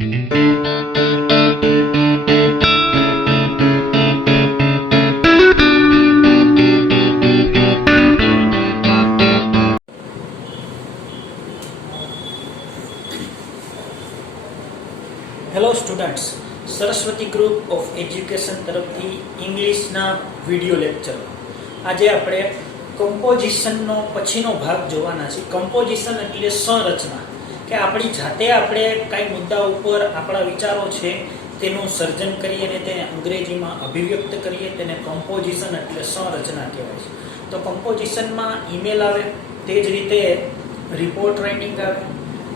Hello students, Saraswati group of education તરફથી ઇંગ્લિશના video lecture. આજે આપણે કમ્પોઝિશનનો પછીનો ભાગ જોવાના છે. કમ્પોઝિશન એટલે સંરચના, કે આપણી જાતે આપણે કાંઈ મુદ્દા ઉપર આપણા વિચારો છે તેનું સર્જન કરીએ અને તેને અંગ્રેજીમાં અભિવ્યક્ત કરીએ. તેને કમ્પોઝિશન એટલે સંરચના કહેવાય છે. તો કમ્પોઝિશનમાં ઈમેલ આવે, તે જ રીતે રિપોર્ટ રાઇટિંગ આવે,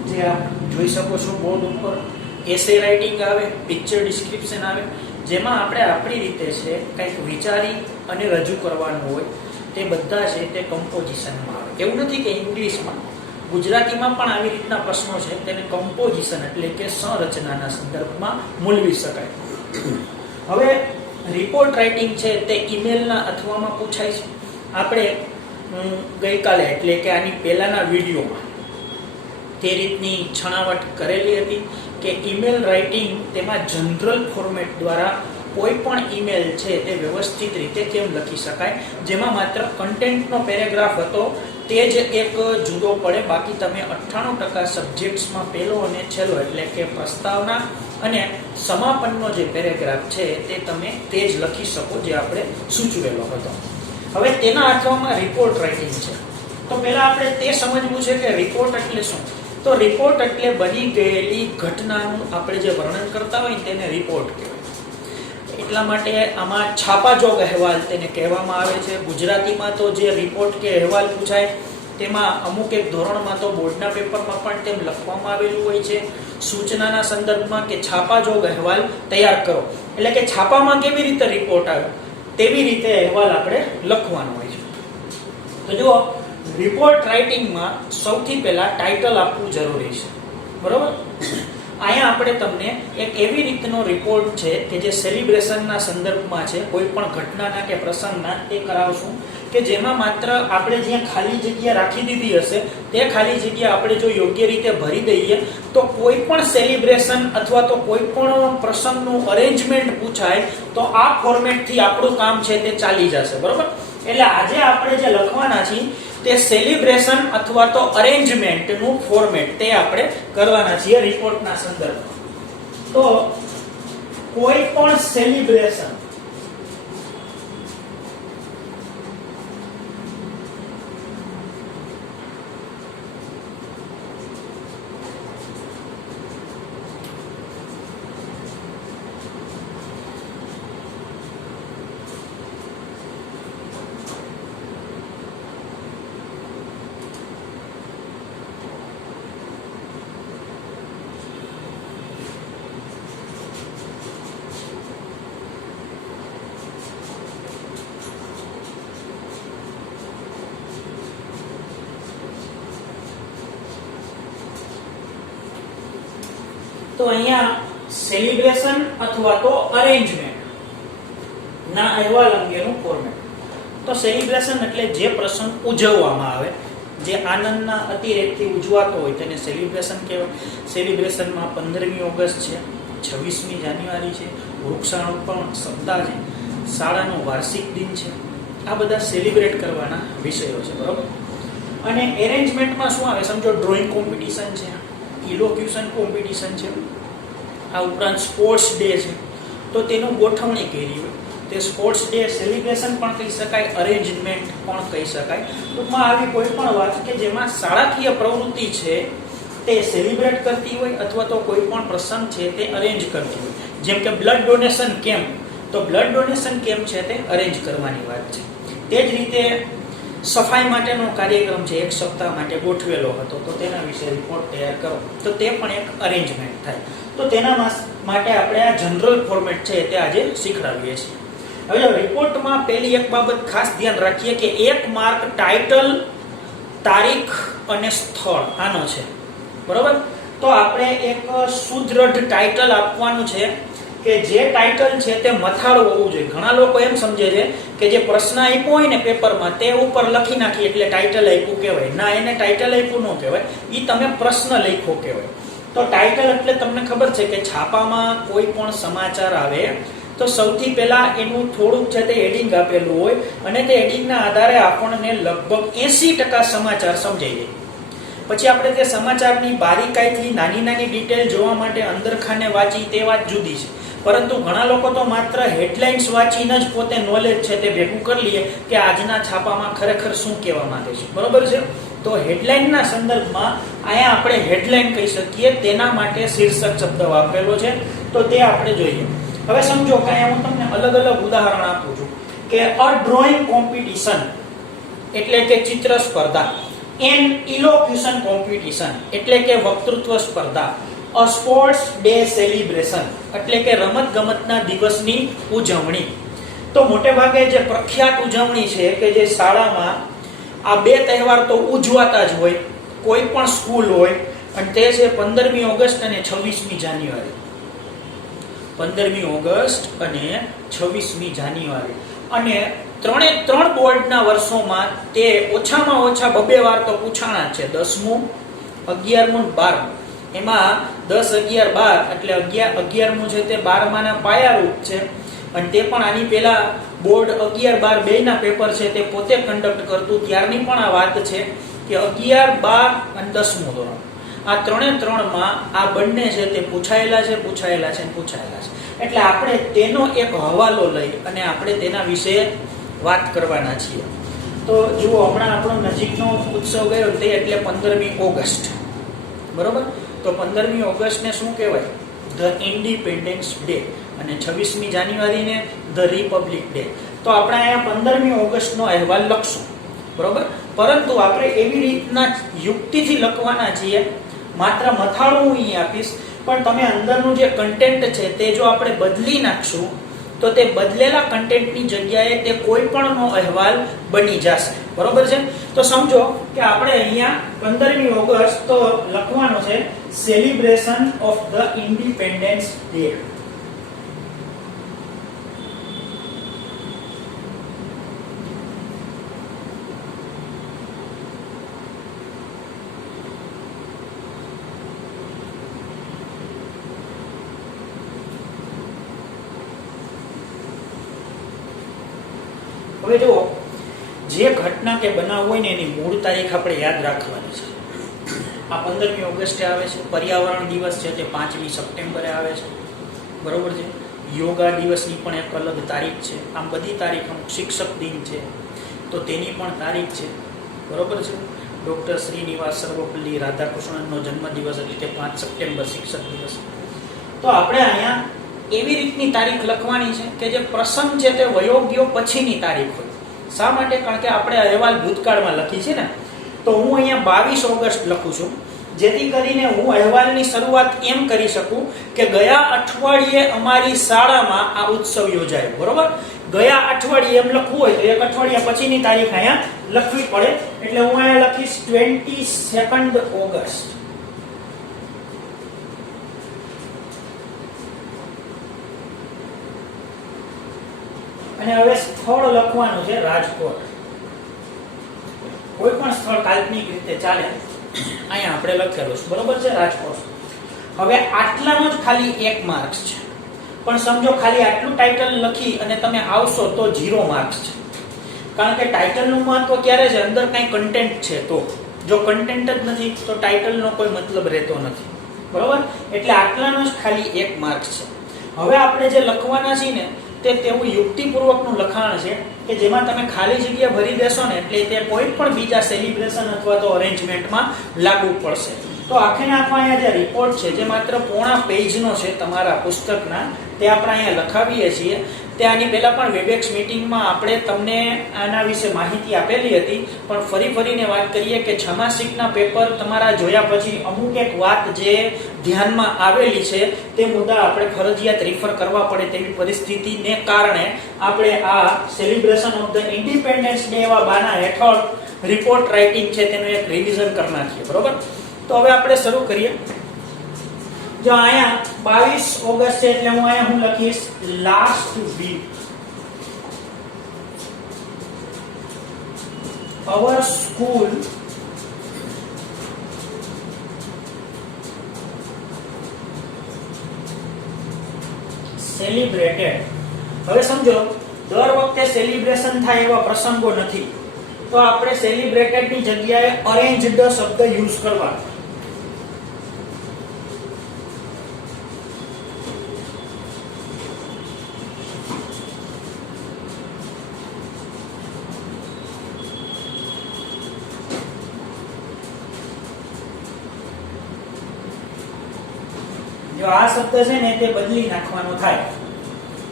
જે આપ જોઈ શકો છો બોર્ડ ઉપર. એસે રાઇટિંગ આવે, પિક્ચર ડિસ્ક્રિપ્શન આવે, જેમાં આપણે આપણી રીતે છે કંઈક વિચારી અને રજૂ કરવાનું હોય. તે બધા છે તે કમ્પોઝિશનમાં આવે. એવું નથી કે ઇંગ્લિશમાં, ગુજરાતીમાં પણ આવી રીતના પ્રશ્નો છે, તેને કમ્પોઝિશન એટલે કે સંરચનાના સંદર્ભમાં મૂલવી શકાય. હવે રિપોર્ટ રાઇટિંગ છે તે ઈમેલના અથવામાં પૂછાય છે. આપણે ગઈકાલે એટલે કે આની પહેલાના વિડીયોમાં તે રીતની છણાવટ કરેલી હતી કે ઈમેલ રાઇટિંગ તેમાં જનરલ ફોર્મેટ દ્વારા કોઈ પણ ઈમેલ છે તે વ્યવસ્થિત રીતે કેમ લખી શકાય, જેમાં માત્ર કન્ટેન્ટનો પેરેગ્રાફ હતો તે જ એક જુદો પડે. બાકી તમે 98% સબ્જેક્ટ્સમાં પહેલો અને છેલ્લો એટલે કે પ્રસ્તાવના અને સમાપનનો જે પેરેગ્રાફ છે તે તમે તે જ લખી શકો, જે આપણે સૂચવેલો હતો. હવે તેના અથવામાં રિપોર્ટ રાઇટિંગ છે. તો પહેલા આપણે તે સમજવું છે કે રિપોર્ટ એટલે શું. તો રિપોર્ટ એટલે બની ગયેલી ઘટનાનું આપણે જે વર્ણન કરતા હોય તેને રિપોર્ટ કહેવાય. એટલા માટે આમાં છાપાજોગ અહેવાલ તેને કહેવામાં આવે છે. ગુજરાતીમાં તો જે રિપોર્ટ કે અહેવાલ પૂછાય તેમાં અમુક એક ધોરણમાં તો બોર્ડના પેપરમાં પણ તેમ લખવામાં આવેલું હોય છે, સૂચનાના સંદર્ભમાં, કે છાપાજોગ અહેવાલ તૈયાર કરો. એટલે કે છાપામાં કેવી રીતે રિપોર્ટ આવે તેવી રીતે અહેવાલ આપણે લખવાનો હોય છે. તો જુઓ, રિપોર્ટ રાઇટિંગમાં સૌથી પહેલા ટાઇટલ આપવું જરૂરી છે, બરોબર. અહીંયા આપણે તમને એક એવી રીતનો રિપોર્ટ છે કે જે સેલિબ્રેશનના સંદર્ભમાં છે, કોઈ પણ ઘટનાના કે પ્રસંગના, તે કરાવશું કે જેમાં માત્ર આપણે જ્યાં ખાલી જગ્યા રાખી દીધી હશે તે ખાલી જગ્યા આપણે જો યોગ્ય રીતે ભરી દઈએ તો કોઈ પણ સેલિબ્રેશન અથવા તો કોઈ પણ પ્રસંગનું અરેન્જમેન્ટ પૂછાય તો આ ફોર્મેટથી આપણું કામ છે તે ચાલી જશે, બરોબર. એટલે આજે આપણે જે લખવાના છીએ તે સેલિબ્રેશન અથવા તો અરેન્જમેન્ટનું ફોર્મેટ તે આપણે કરવાના છીએ રિપોર્ટના સંદર્ભમાં. તો કોઈ પણ સેલિબ્રેશન તો અહીંયા સેલિબ્રેશન અથવા તો અરેન્જમેન્ટ ના અહેવાલ અંગેનું ફોર્મેટ. તો સેલિબ્રેશન એટલે જે પ્રસંગ ઉજવવામાં આવે, જે આનંદના અતિરેકથી ઉજવાતો હોય તેને સેલિબ્રેશન કહેવાય. સેલિબ્રેશનમાં 15મી ઓગસ્ટ છે, 26મી જાન્યુઆરી છે, વૃક્ષારોપણ સપ્તાહ છે, શાળાનો વાર્ષિક દિન છે, આ બધા સેલિબ્રેટ કરવાના વિષયો છે, બરોબર. અને એરેન્જમેન્ટમાં શું આવે, સમજો ડ્રોઈંગ કોમ્પિટિશન છે, ઇલોક્યુશન કોમ્પિટિશન છે, આ ઉપરાંત સ્પોર્ટ્સ ડે છે, તો તેનું ગોઠવણી કરી હોય તે સ્પોર્ટ્સ ડે સેલિબ્રેશન પણ કહી શકાય, અરેન્જમેન્ટ પણ કહી શકાય. ટૂંકમાં આવી કોઈ પણ વાત કે જેમાં શાળાકીય પ્રવૃત્તિ છે તે સેલિબ્રેટ કરતી હોય અથવા તો કોઈ પણ પ્રસંગ છે તે અરેન્જ કરતી હોય. જેમ કે બ્લડ ડોનેશન કેમ્પ, તો બ્લડ ડોનેશન કેમ્પ છે તે અરેન્જ કરવાની વાત છે. તે જ રીતે સફાઈ માટેનો કાર્યક્રમ છે, 1 સપ્તાહ માટે ગોઠવેલો હતો, તો તેના વિશે રિપોર્ટ તૈયાર કરો, તો તે પણ એક અરેન્જમેન્ટ થાય. તો તેના માટે આપણે આ જનરલ ફોર્મેટ છે તે આજે શીખડાવીએ છીએ. હવે રિપોર્ટમાં પહેલી એક બાબત ખાસ ધ્યાન રાખીએ કે 1 માર્ક ટાઇટલ, તારીખ અને સ્થળ આનો છે, બરોબર. તો આપણે એક સુદ્રઢ ટાઇટલ આપવાનું છે કે જે ટાઇટલ છે તે મથાળું હોવું જોઈએ. ઘણા લોકો એમ સમજે છે કે જે પ્રશ્ન આપ્યો હોય ને પેપરમાં તે ઉપર લખી નાખી એટલે ટાઇટલ આપ્યું કહેવાય. ના, એને ટાઇટલ આપ્યું ન કહેવાય, એ તમે પ્રશ્ન લખ્યો કહેવાય. તો ટાઇટલ એટલે તમને ખબર છે કે છાપામાં કોઈ પણ સમાચાર આવે તો સૌથી પહેલા એનું થોડુંક છે તે હેડિંગ આપેલું હોય અને તે હેડિંગના આધારે આપણને લગભગ 80% સમાચાર સમજાઈ જાય. પછી આપણે તે સમાચારની બારીકાઈથી નાની નાની ડિટેલ જોવા માટે અંદરખાને વાંચી તે વાત જુદી છે. પરંતુ ઘણા લોકો તો માત્ર હેડલાઇન્સ વાંચીને જ પોતે નોલેજ છે તે ભેગું કરી લે કે આજના છાપામાં ખરેખર શું કહેવા માંગે છે. બરોબર છે? તો હેડલાઇનના સંદર્ભમાં અહીંયા આપણે હેડલાઇન કહી શકીએ, તેના માટે શીર્ષક શબ્દ વાપરેલો છે. તો તે આપણે જોઈએ. હવે સમજો કે હું તમને અલગ અલગ ઉદાહરણ આપું છું કે અ ડ્રોઈંગ કોમ્પિટિશન એટલે કે ચિત્ર સ્પર્ધા, એન ઇલોક્યુશન કોમ્પિટિશન એટલે કે વક્તૃત્વ સ્પર્ધા, અ સ્પોર્ટ્સ ડે સેલિબ્રેશન એટલે કે રમત ગમતના દિવસની ઉજવણી. તો મોટે ભાગે જે પ્રખ્યાત ઉજવણી છે કે જે શાળામાં આ બે તહેવાર તો ઉજવાતા જ હોય, કોઈ પણ સ્કૂલ હોય, અને તે છે 15મી ઓગસ્ટ અને 26મી જાન્યુઆરી. 15મી ઓગસ્ટ અને 26મી જાન્યુઆરી. અને ત્રણ બોર્ડના વર્ષોમાં તે ઓછામાં ઓછા 2 વાર તો પૂછાણા છે, 10મું, 11મું, 12મું. એમાં 10, 11, 12 એટલે 11મું છે તે 12માના પાયારૂપ છે. અને તે પણ આની પહેલા બોર્ડ 11, 12 બેયના પેપર છે તે પોતે કન્ડક્ટ કરતું. ત્યારની પણ આ વાત છે કે 11, 12 અને 10મું ધોરણ, આ ત્રણેમાં આ બંને છે તે પૂછાયેલા છે. એટલે આપણે તેનો એક હવાલો લઈ અને આપણે તેના વિશે વાત કરવાના છીએ. તો જુઓ, હમણાં આપણો નજીકનો ઉત્સવ ગયો તે એટલે 15મી ઓગસ્ટ. બરોબર? તો 15મી ઓગસ્ટને શું કહેવાય? The independence day. અને 26મી જાન્યુઆરીને ધ રિપબ્લિક ડે. તો આપણે અહીંયા 15મી ઓગસ્ટનો અહેવાલ લખશું. બરોબર? પરંતુ આપણે એવી રીતના યુક્તિથી લખવાના છીએ, માત્ર મથાળું હું અહીં આપીશ, પણ તમે અંદરનું જે કન્ટેન્ટ છે તે જો આપણે બદલી નાખશું તો તે બદલેલા કન્ટેન્ટની જગ્યાએ તે કોઈ પણનો અહેવાલ બની જશે. બરોબર છે? તો સમજો કે આપણે અહીંયા 15મી ઓગસ્ટ તો લખવાનો છે celebration of the independence day. હવે જુઓ, જે ઘટના કે બનાવ હોય ને એની મૂળ તારીખ આપણે યાદ રાખવાની છે. આ 15મી ઓગસ્ટે આવે છે. પર્યાવરણ દિવસ છે તે 5મી સપ્ટેમ્બરે આવે છે. બરોબર છે? યોગા દિવસની પણ એક અલગ તારીખ છે. આમ બધી તારીખ, શિક્ષક દિન છે તો તેની પણ તારીખ છે. બરોબર છે? ડોક્ટર શ્રીનિવાસ સર્વપલ્લી રાધાકૃષ્ણનનો જન્મદિવસ એટલે કે 5 સપ્ટેમ્બર શિક્ષક દિવસ. તો આપણે અહીંયા એવી રીતની તારીખ લખવાની છે કે જે પ્રસંગ છે તે વયોગ્યો પછીની તારીખ હોય. શા માટે? કારણ કે આપણે અહેવાલ ભૂતકાળમાં લખી છે ને. તો હું અહીંયા 22 ઓગસ્ટ લખું છું, જેથી કરીને હું અહેવાલની શરૂઆત એમ કરી શકું કે ગયા અઠવાડિયે અમારી શાળામાં આ ઉત્સવ યોજાયો. બરોબર? ગયા અઠવાડિયે એમ લખવું હોય તો એક અઠવાડિયા પછીની તારીખ અહીંયા લખવી પડે. એટલે હું અહીંયા લખીશ 22 ઓગસ્ટ. અને હવે સ્થળ લખવાનું છે રાજકોટ. કોઈ પણ સ્થળ કાલ્પનિક રીતે ચાલે. અહીંયા આપણે લખેલું છે. બરોબર છે? રાજકોટ. હવે આટલાનો જ ખાલી 1 માર્ક્સ છે. પણ સમજો ખાલી આટલું ટાઇટલ લખી અને તમે આવશો તો 0 માર્ક્સ છે. કારણ કે ટાઇટલનું મહત્વ ક્યારે છે? અંદર કંઈ કન્ટેન્ટ છે તો. જો કન્ટેન્ટ જ નથી તો ટાઇટલનો કોઈ મતલબ રહેતો નથી. બરોબર? એટલે આટલાનો જ ખાલી 1 માર્ક્સ છે. હવે આપણે જે લખવાના છીએ ને તે તેવું યુક્તિપૂર્વકનું લખાણ છે કે જેમાં તમે ખાલી જગ્યા ભરી દેશો ને એટલે તે કોઈ પણ બીજા સેલિબ્રેશન અથવા તો અરેન્જમેન્ટમાં લાગુ પડશે. તો આખે આખો અહીંયા જે રિપોર્ટ છે જે માત્ર પોણા પેજનો છે તમારા પુસ્તકના, તે આપણે અહીંયા લખાવીએ છીએ. તે આની પહેલા પણ વેબએક્સ મીટિંગમાં આપણે તમને આના વિશે માહિતી આપેલી હતી, પણ ફરીને વાત કરીએ કે છમાસિકના પેપર તમારા જોયા પછી અમુક એક વાત જે ધ્યાનમાં આવેલી છે તે મુદ્દા આપણે ફરજિયાત રિફર કરવા પડે તેવી પરિસ્થિતિને કારણે આપણે આ celebration of the independence day એવા બાના હેઠળ રિપોર્ટ રાઇટિંગ છે તેનું એક રિવિઝન કરી નાખીએ. બરોબર? તો હવે આપણે શરૂ કરીએ. જો અહીંયા 22 ઓગસ્ટ છે એટલે હું અહીંયા હું લખીશ last week our school celebrated. હવે સમજો દર વખતે સેલિબ્રેશન થાય એવા પ્રસંગો નથી, તો આપણે સેલિબ્રેટેડ ની જગ્યાએ અરેન્જડ શબ્દ યુઝ કરવાનો. જો આ શબ્દ છે ને તે બદલી નાખવાનો થાય.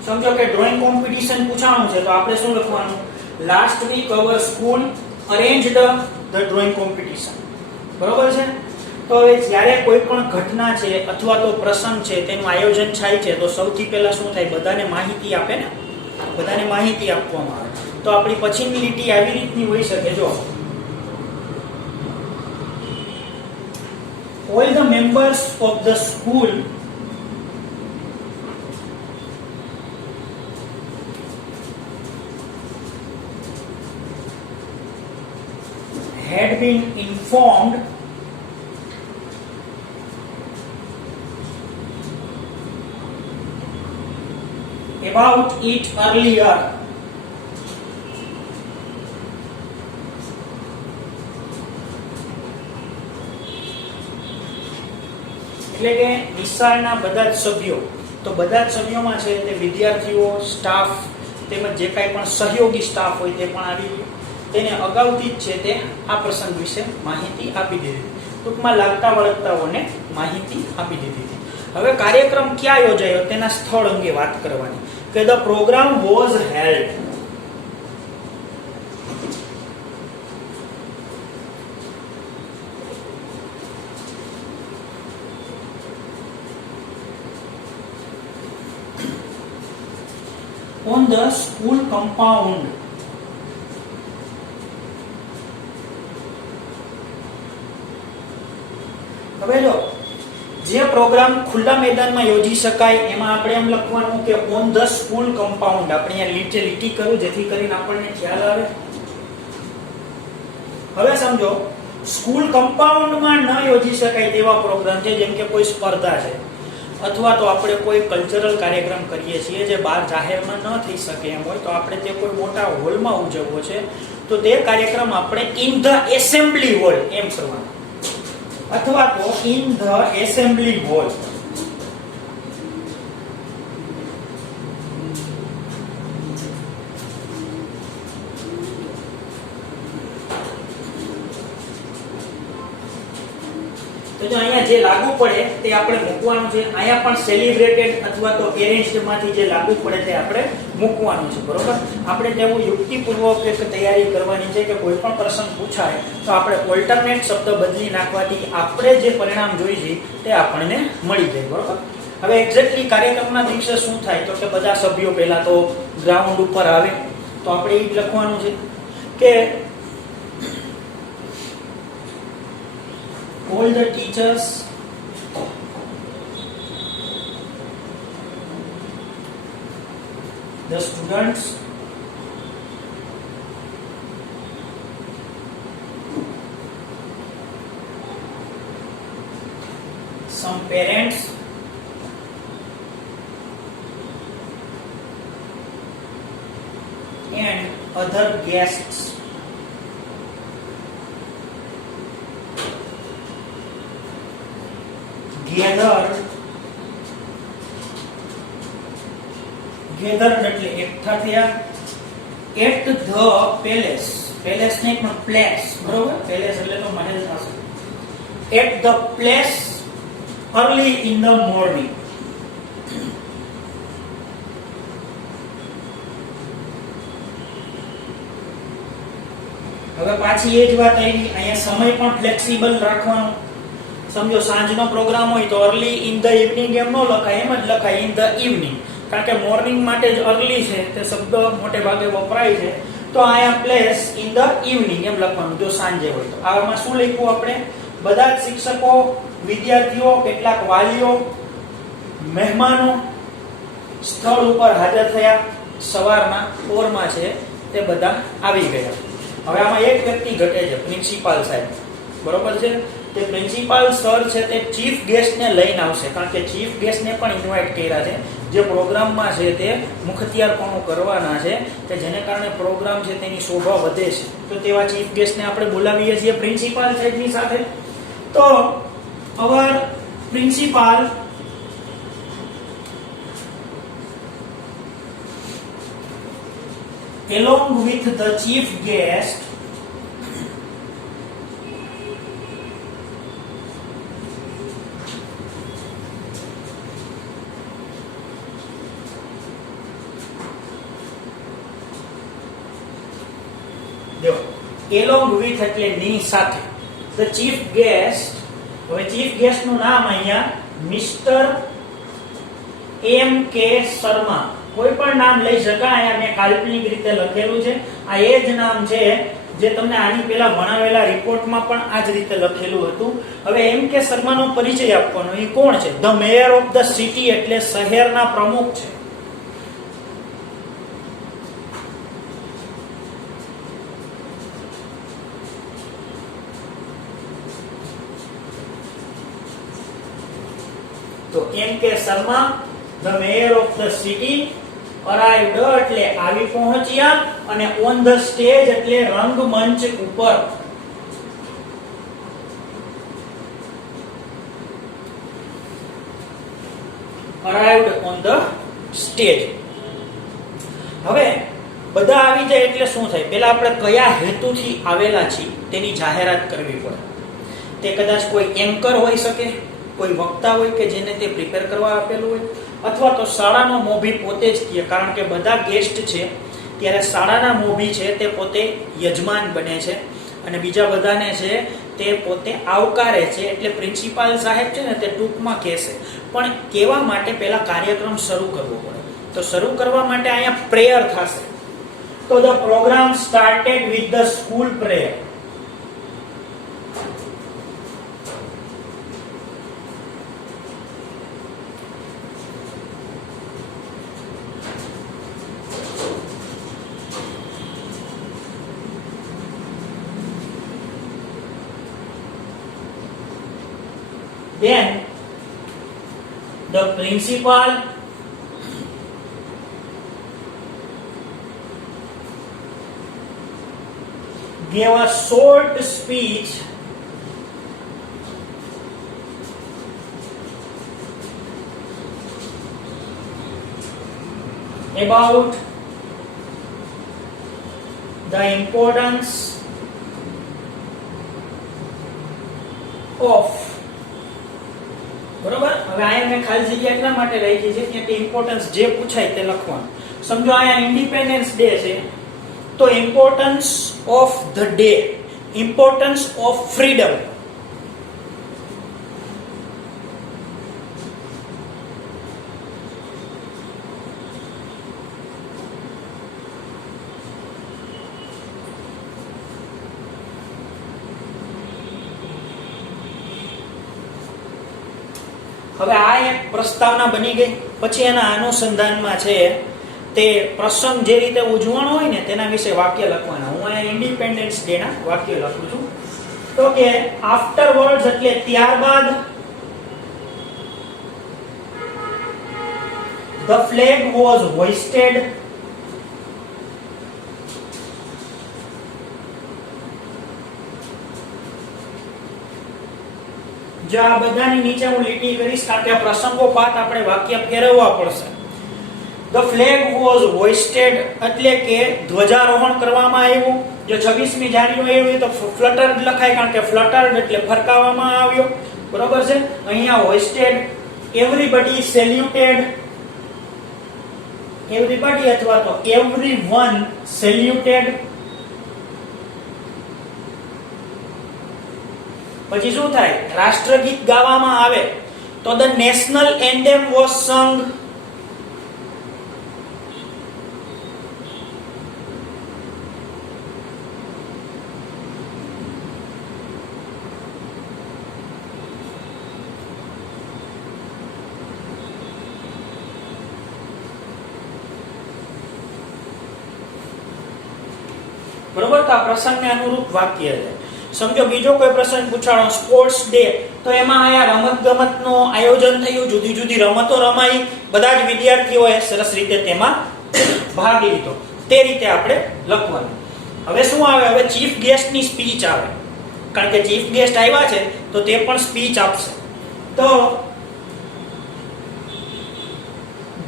સમજો કે ડ્રોઈંગ કોમ્પિટિશન પૂછાણું છે, તો આપણે શું લખવાનું? Last week our school arranged the drawing competition. બરોબર છે? તો હવે જ્યારે કોઈ પણ ઘટના છે અથવા તો પ્રસંગ છે તેનું આયોજન થાય છે, તો સૌથી પહેલા શું થાય? બધાને માહિતી આપે ને, બધાને માહિતી આપવામાં આવે. તો આપણી પછીની લીટી આવી રીતની હોઈ શકે. જો all the members of the school had been informed about it earlier. એટલે કે નિશાળના બધા જ સભ્યો, તો બધા જ સભ્યોમાં છે તે વિદ્યાર્થીઓ, સ્ટાફ તેમજ જે કાંઈ પણ સહયોગી સ્ટાફ હોય તે પણ આવી તેને અગાઉથી જ છે તે આ પ્રસંગ વિશે માહિતી આપી દીધી. ટૂંકમાં લાગતા વળગતાઓને માહિતી આપી દીધી. હવે કાર્યક્રમ ક્યાં યોજાયો તેના સ્થળ અંગે વાત કરવાની કે the programme was held. on the school compound. હવે જો જે પ્રોગ્રામ ખુલ્લા મેદાનમાં યોજી શકાય એમાં આપણે એમ લખવાનું કે ઓન ધ સ્કૂલ કમ્પાઉન્ડ. આપણે અહીંયા લીટી કરું જેથી કરીને આપણને ખ્યાલ આવે. હવે સમજો સ્કૂલ કમ્પાઉન્ડમાં ન યોજી શકાય તેવા પ્રોગ્રામ છે, જેમ કે કોઈ સ્પર્ધા છે અથવા તો આપણે કોઈ કલ્ચરલ કાર્યક્રમ કરીએ છીએ જે બહાર જાહેરમાં ન થઈ શકે એમ હોય, તો આપણે તે કોઈ મોટા હોલમાં ઉજવવો છે, તો તે કાર્યક્રમ આપણે ઇન ધ એસેમ્બલી હોલ એમ કરવાનો, અથવા તો ઇન ધ એસેમ્બલી હોલ. તો જો અહીંયા જે લાગુ પડે તે આપણે મૂકવાનું છે. અહીંયા પણ સેલિબ્રેટેડ અથવા તો એરેન્જ્ડ માંથી જે લાગુ પડે તે આપણે મૂકવાનું છે. બરોબર? આપણે તેવું યુક્તિપૂર્વક એક તૈયારી કરવાની છે કે કોઈ પણ પ્રશ્ન પૂછાય તો આપણે ઓલ્ટરનેટ શબ્દ બદલી નાખવાથી આપણે જે પરિણામ જોઈએ છે તે આપણને મળી જાય. બરોબર? હવે એક્ઝેક્ટલી કાર્યક્રમના દિવસે શું થાય તો કે બધા સભ્યો પહેલા તો ગ્રાઉન્ડ ઉપર આવે, તો આપણે એ જ લખવાનું છે કે all the teachers the students some parents and other guests gathered એટલે એકઠા થયા at the palace. palace ને પણ place. બરોબર? palace એટલે તો મહેલ થશે. at the place early in the morning. હવે પાછી એ જ વાત આવી. અહીંયા સમય પણ ફ્લેક્સિબલ રાખવાનો. સમજો સાંજનો પ્રોગ્રામ હોય તો અર્લી ઇન ધ ઇવનિંગ એમ ન લખાય, એમ જ લખાય ઇન ધ ઇવનિંગ, કારણ કે મોર્નિંગ માટે જ અર્લી છે તે શબ્દ મોટે ભાગે વપરાય છે. તો અહીંયા પ્લેસ ઇન ધ ઇવનિંગ એમ લખવાનું જો સાંજે હોય તો. આમાં શું લખ્યું આપણે? બધા જ શિક્ષકો, વિદ્યાર્થીઓ, કેટલાક વાલીઓ, મહેમાનો સ્થળ ઉપર હાજર થયા. સવારના પોરમાં છે તે બધા આવી ગયા. હવે આમાં એક વ્યક્તિ ઘટે છે, પ્રિન્સિપાલ સાહેબ. બરોબર છે? તે પ્રિન્સિપાલ સર છે તે ચીફ ગેસ્ટને લઈને આવશે, કારણ કે ચીફ ગેસ્ટને પણ ઇન્વાઇટ કર્યા છે. જે પ્રોગ્રામમાં છે તે મુખત્યારપણું કરવાના છે કે જેને કારણે પ્રોગ્રામ છે તેની શોભા વધે છે. તો તેવા ચીફ ગેસ્ટને આપણે બોલાવીએ છીએ પ્રિન્સિપાલ સાહેબની સાથે. તો અવર principal along with the chief guest along with એટલે ની સાથે the chief guest. હવે ચીફ ગેસ્ટ નું નામ અહીંયા મિસ્ટર એમ કે શર્મા, કોઈ પણ નામ લઈ શકાય. અહીંયા મેં કાલ્પનિક રીતે લખેલું છે. આ એ જ નામ છે જે તમને આની પહેલા ભણાવેલા રિપોર્ટમાં પણ આ જ રીતે લખેલું હતું. હવે એમ કે શર્માનો પરિચય આપવાનો. એ કોણ છે? The mayor of the city, એટલે શહેરના પ્રમુખ છે. તો M K Sharma the mayor of the city arrived એટલે આવી પહોંચ્યા, અને ઓન ધ સ્ટેજ એટલે રંગમંચ ઉપર. અરાઇવ્ડ ઓન ધ સ્ટેજ. હવે બધા આવી જાય એટલે શું થાય? પહેલા આપણે કયા હેતુથી આવેલા છીએ તેની જાહેરાત કરવી પડે. તે કદાચ કોઈ એન્કર હોઈ શકે, કોઈ વક્તા હોય કે જેને તે પ્રિપેર કરવા આપેલું હોય, અથવા તો શાળાનો મોભી પોતે જ કહે. કારણ કે બધા ગેસ્ટ છે ત્યારે શાળાના મોભી છે તે પોતે યજમાન બને છે અને બીજા બધાને છે તે પોતે આવકારે છે. એટલે પ્રિન્સિપાલ સાહેબ છે ને તે ટૂંકમાં કહેશે. પણ કહેવા માટે પહેલા કાર્યક્રમ શરૂ કરવો પડે. તો શરૂ કરવા માટે અહીંયા પ્રેયર થશે. તો the programme started with the school prayer. Then the principal gave a short speech about the importance of, બરોબર. હવે અહીંયા મેં ખાલી જગ્યા એટલા માટે રાખી છે કે ઇમ્પોર્ટન્સ જે પૂછાય તે લખવાનું. સમજો અહીંયા ઇન્ડિપેન્ડન્સ ડે છે, તો importance of the day, importance of freedom. હવે આ એક પ્રસ્તાવના બની ગઈ. પછી એના અનુસંધાનમાં છે તે પ્રસંગ જે રીતે ઉજવણો હોય ને તેના વિશે વાક્ય લખવાના. હું અહીંયા ઇન્ડિપેન્ડન્સ ડે ના વાક્ય લખું છું. તો કે આફ્ટરવર્ડ્સ એટલે ત્યારબાદ, ધ ફ્લેગ વોઝ હોઇસ્ટેડ, જો આ બધાની નીચે હું લીટી કરીશ કારણ કે પ્રસંગોપાત આપણે વાક્ય ફેરવવા પડશે. ધ ફ્લેગ વોઝ હોઇસ્ટેડ એટલે કે ધ્વજારોહણ કરવામાં આવ્યું. જો 26મી જાન્યુઆરી હોય તો ફ્લટર્ડ લખાય કારણ કે ફ્લટર્ડ એટલે ફરકાવવામાં આવ્યો. બરોબર છે. અહીંયા હોઇસ્ટેડ. એવરીબડી સેલ્યુટેડ, એવરીબડી અથવા તો એવરીવન સેલ્યુટેડ. પછી શું થાય? રાષ્ટ્રગીત ગાવામાં આવે તો ધ નેશનલ એન્થેમ વોઝ સંગ. બરોબર. તો આ પ્રસંગને અનુરૂપ વાક્ય છે. સમજો બીજો કોઈ પ્રસંગ પૂછાણો સ્પોર્ટ્સ ડે, તો એમાં આયા રમતગમતનું આયોજન થયું, જુદી જુદી રમતો રમાઈ, બધા જ વિદ્યાર્થીઓએ સરસ રીતે તેમાં ભાગ લીધો. તે રીતે આપણે લખવાનું. હવે શું આવે? હવે ચીફ ગેસ્ટની સ્પીચ આવે, કારણ કે ચીફ ગેસ્ટ આવ્યા છે તો તે પણ સ્પીચ આપશે. તો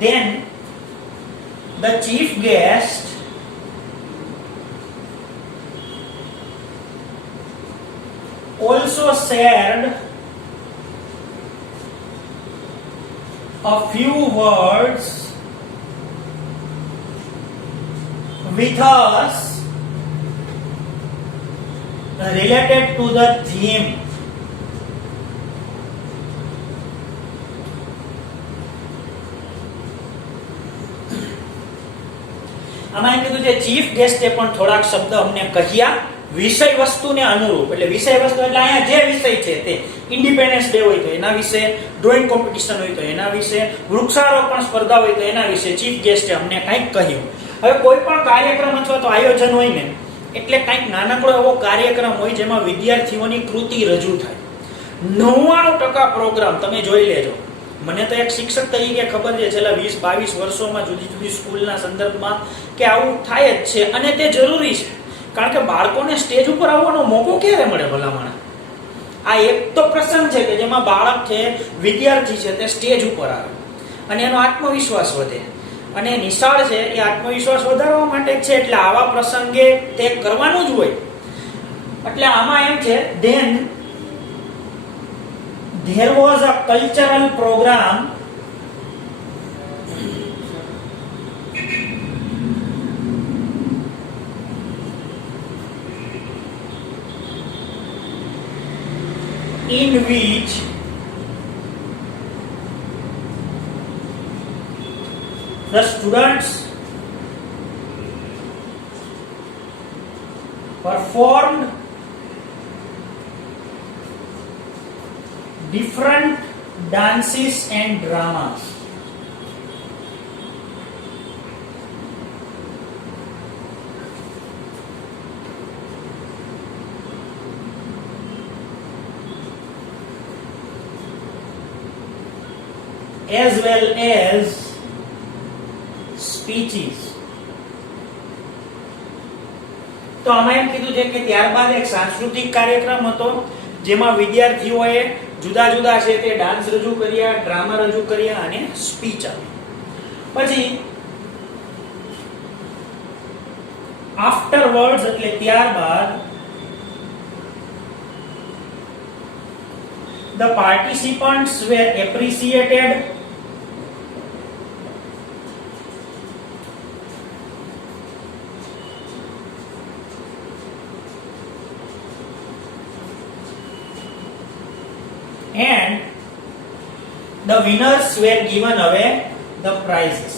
then the chief guest also shared a few words with us related to the theme. આમાં કીધું છે ચીફ ગેસ્ટે પણ થોડાક શબ્દ અમને કહ્યા વિષય વસ્તુને અનુરૂપ. એટલે વિષય વસ્તુ એટલે અહીંયા જે વિષય છે તે ઇન્ડિપેન્ડન્સ ડે હોય તો એના વિશે, ડ્રોઈંગ કોમ્પિટિશન હોય તો એના વિશે, વૃક્ષારોપણ સ્પર્ધા હોય તો એના વિશે ચીફ ગેસ્ટે અમને કંઈક કહ્યું. હવે કોઈ પણ કાર્યક્રમ અથવા તો આયોજન હોય ને એટલે કંઈક નાનકડો એવો કાર્યક્રમ હોય જેમાં વિદ્યાર્થીઓની કૃતિ રજૂ થાય. 99% પ્રોગ્રામ તમે જોઈ લેજો. મને તો એક શિક્ષક તરીકે ખબર છે છેલ્લા 20-22 વર્ષોમાં જુદી જુદી સ્કૂલના સંદર્ભમાં કે આવું થાય જ છે અને તે જરૂરી છે. કારણ કે બાળકોને સ્ટેજ ઉપર આવવાનો મોકો ક્યારે મળે ભલામણ? આ એક તો પ્રસંગ છે કે જેમાં બાળક છે, વિદ્યાર્થી છે, તે સ્ટેજ ઉપર આવે અને એનો આત્મવિશ્વાસ વધે. અને નિશાળ છે એ આત્મવિશ્વાસ વધારવા માટે જ છે, એટલે આવા પ્રસંગે તે કરવાનું જ હોય. એટલે આમાં એમ છે then there was a cultural program in which the students performed different dances and dramas. As well as speeches. તો આમાં એમ કીધું છે કે ત્યારબાદ એક સાંસ્કૃતિક કાર્યક્રમ હતો જેમાં વિદ્યાર્થીઓએ જુદા જુદા છે તે ડાન્સ રજૂ કર્યા, ડ્રામા રજૂ કર્યા અને સ્પીચ આપી. પછી afterwards એટલે ત્યારબાદ the participants were appreciated and the winners were given away the prizes.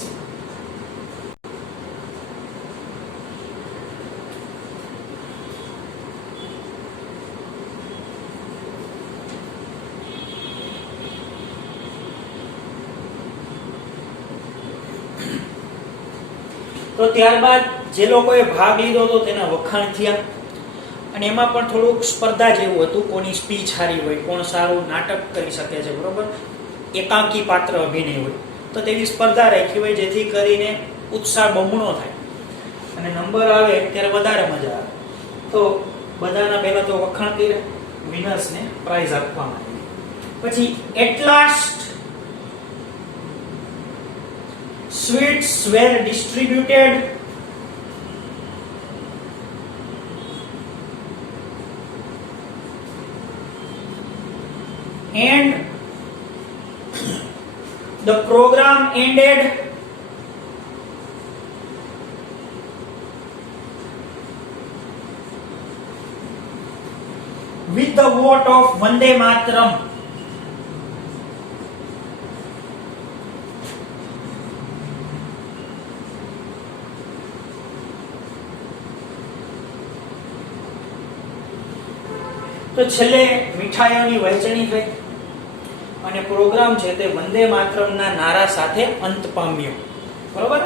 તો ત્યારબાદ જે લોકોએ ભાગ લીધો હતો તેના વખાણ થયા અને એમાં પણ થોડુંક સ્પર્ધા જેવું હતું, કોની સ્પીચ સારી હોય, કોણ સારું નાટક કરી શકે છે, બરોબર, એકાંકી પાત્ર અભિનય હોય, તો તેવી સ્પર્ધા રાખી હોય જેથી કરીને ઉત્સાહ બમણો થાય અને નંબર આવે ત્યારે વધારે મજા આવે. તો બધાના પહેલા તો વખાણ કર્યા, વિનર્સને પ્રાઇઝ આપવામાં આવી. પછી at last sweets were distributed and the program ended with the vote of Vande Mataram. તો છેલ્લે મીઠાઈઓની વહેંચણી થઈ અને પ્રોગ્રામ છે તે વંદે માતરમના નારા સાથે અંત પામ્યો, બરોબર.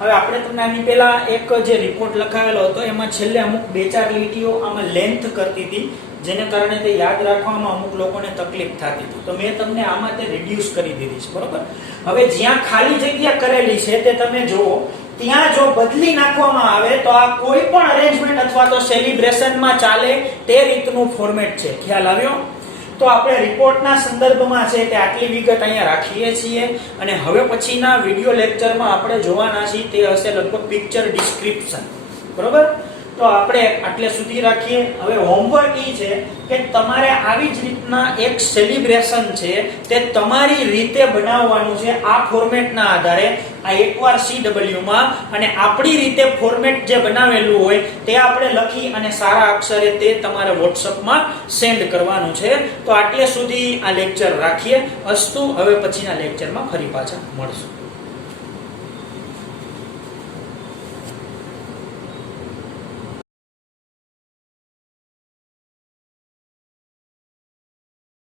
હવે આપણે તમને આની પહેલા એક જે રિપોર્ટ લખાવેલો હતો એમાં છેલ્લે અમુક 2-4 લીટીઓ આમાં લેન્થ કરતી હતી, જેને કારણે તે યાદ રાખવામાં અમુક લોકોને તકલીફ થતી હતી. તો મેં તમને આમાં તે રિડ્યુસ કરી દીધી છે, બરોબર. હવે જ્યાં ખાલી જગ્યા કરેલી છે તે તમે જુઓ, ત્યાં જો બદલી નાખવામાં આવે તો આ કોઈ પણ અરેન્જમેન્ટ અથવા તો સેલિબ્રેશનમાં ચાલે તે રીતનું ફોર્મેટ છે. ખ્યાલ આવ્યો? તો આપણે રિપોર્ટના સંદર્ભમાં છે તે આટલી વિગત અહીંયા રાખીએ છીએ, અને હવે પછીના વિડિયો લેક્ચરમાં આપણે જોવાના છીએ તે હશે લગભગ પિક્ચર ડિસ્ક્રિપ્શન, બરોબર. તો આપણે આટલે સુધી રાખીએ. હવે હોમવર્ક એ છે કે તમારે આવી જ રીતના એક સેલિબ્રેશન છે તે તમારી રીતે બનાવવાનું છે, આ ફોર્મેટના આધારે. આ એકવાર CW માં અને આપણી રીતે ફોર્મેટ જે બનાવેલું હોય તે આપણે લખી અને સારા અક્ષરે તે તમારે WhatsAppમાં સેન્ડ કરવાનું છે. તો આટલે સુધી આ લેક્ચર રાખીએ. અસ્તુ. હવે પછીના લેક્ચરમાં ફરી પાછા મળશું.